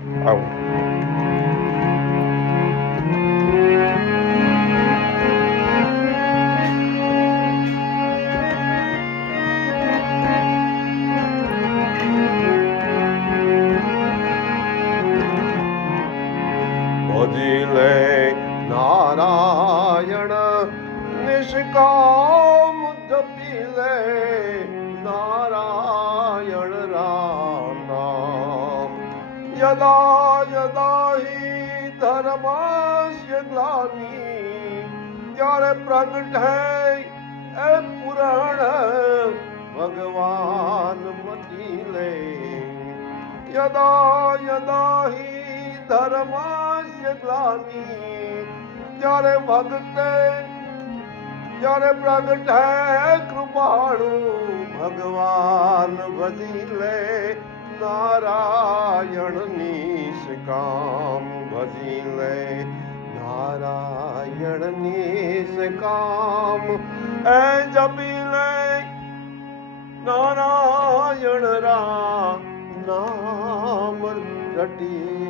આવો. ભજી લે નારાયણ નિષ્કામ જપી લે નારાયણ રામ નામ. યદા યદા હિ ધર્મસ્ય ગ્લાનિ ત્યારે પ્રગટે એ પુરાણ ભગવાન મટી લે. યદા યદા હિ ધર્મસ્ય ગ્લાનિ ત્યારે ભગતે ત્યારે પ્રગટે કૃપાળુ ભગવાન ભજી લે નારાયણ નિષ્કામ. ભજી લે નારાયણ નિષ્કામ એ જપી લે નારાયણ રામ નામ રટી